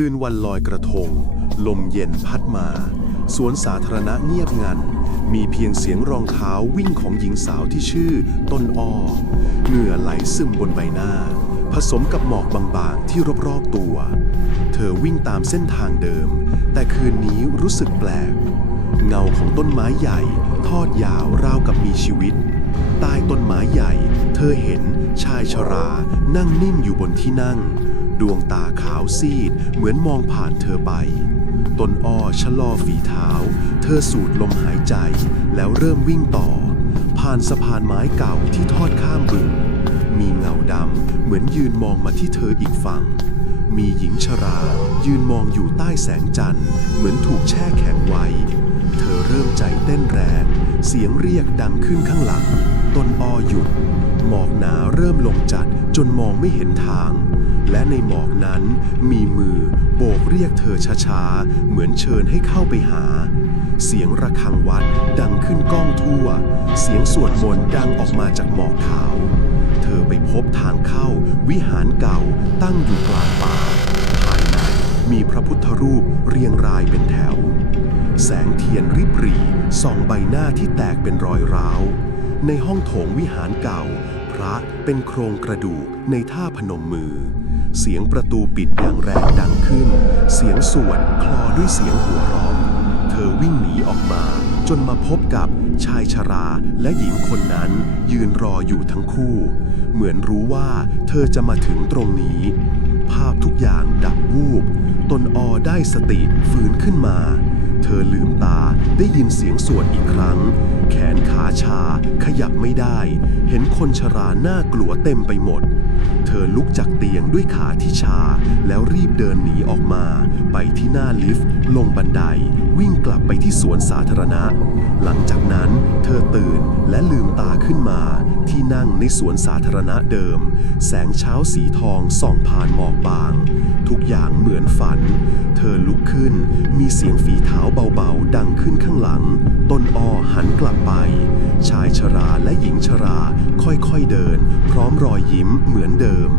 คืนวันลอยกระทงลมเย็นพัดมาสวนสาธารณะเงียบงันมีเพียงเสียงรองเท้าวิ่งของหญิงสาวที่ชื่อต้นอ้อเหงื่อไหลซึมบนใบหน้าผสมกับหมอกบางๆที่รอบๆตัวเธอวิ่งตามเส้นทางเดิมแต่คืนนี้รู้สึกแปลกเงาของต้นไม้ใหญ่ทอดยาวราวกับมีชีวิตใต้ต้นไม้ใหญ่เธอเห็นชายชรานั่งนิ่งอยู่บนที่นั่งดวงตาขาวซีดเหมือนมองผ่านเธอไปต้นอ้อชะลอฝีเท้าเธอสูดลมหายใจแล้วเริ่มวิ่งต่อผ่านสะพานไม้เก่าที่ทอดข้ามบึงมีเงาดำเหมือนยืนมองมาที่เธออีกฝั่งมีหญิงชรายืนมองอยู่ใต้แสงจันทร์เหมือนถูกแช่แข็งไว้เธอเริ่มใจเต้นแรงเสียงเรียกดังขึ้นข้างหลังต้นอ้อหยุดหมอกหนาเริ่มลงจัดจนมองไม่เห็นทางและในหมอกนั้นมีมือโบกเรียกเธอช้าๆเหมือนเชิญให้เข้าไปหาเสียงระฆังวัดดังขึ้นก้องทั่วเสียงสวดมนต์ดังออกมาจากหมอกขาวเธอไปพบทางเข้าวิหารเก่าตั้งอยู่กลางป่าภายในมีพระพุทธรูปเรียงรายเป็นแถวแสงเทียนริบหรี่ส่องใบหน้าที่แตกเป็นรอยร้าวในห้องโถงวิหารเก่าพระเป็นโครงกระดูกในท่าพนมมือเสียงประตูปิดอย่างแรงดังขึ้นเสียงสวดคลอด้วยเสียงหัวเราะเธอวิ่งหนีออกมาจนมาพบกับชายชราและหญิงคนนั้นยืนรออยู่ทั้งคู่เหมือนรู้ว่าเธอจะมาถึงตรงนี้ภาพทุกอย่างดับวูบต้นอ้อได้สติฟื้นขึ้นมาเธอลืมตาได้ยินเสียงสวดอีกครั้งแขนขาชาขยับไม่ได้เห็นคนชราน่ากลัวเต็มไปหมดเธอลุกจากเตียงด้วยขาที่ชาแล้วรีบเดินหนีออกมาไปที่หน้าลิฟต์ลงบันไดวิ่งกลับไปที่สวนสาธารณะหลังจากนั้นเธอตื่นและลืมตาขึ้นมาที่นั่งในสวนสาธารณะเดิมแสงเช้าสีทองส่องผ่านหมอกบางทุกอย่างเหมือนฝันเธอลุกขึ้นมีเสียงฝีเท้าเบาๆดังขึ้นข้างหลังต้นอ้อหันกลับไปชายชราและหญิงชราค่อยๆเดินพร้อมรอยยิ้มเหมือนเดิม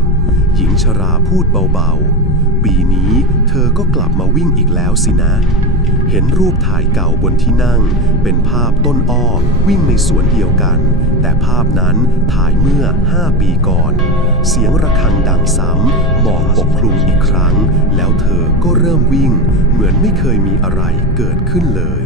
หญิงชราพูดเบาๆปีนี้เธอก็กลับมาวิ่งอีกแล้วสินะเห็นรูปถ่ายเก่าบนที่นั่งเป็นภาพต้นอ้อวิ่งในสวนเดียวกันแต่ภาพนั้นถ่ายเมื่อ5 ปีก่อนเสียงระฆังดังซ้ำหมอกปกคลุมอีกครั้งแล้วเธอก็เริ่มวิ่งเหมือนไม่เคยมีอะไรเกิดขึ้นเลย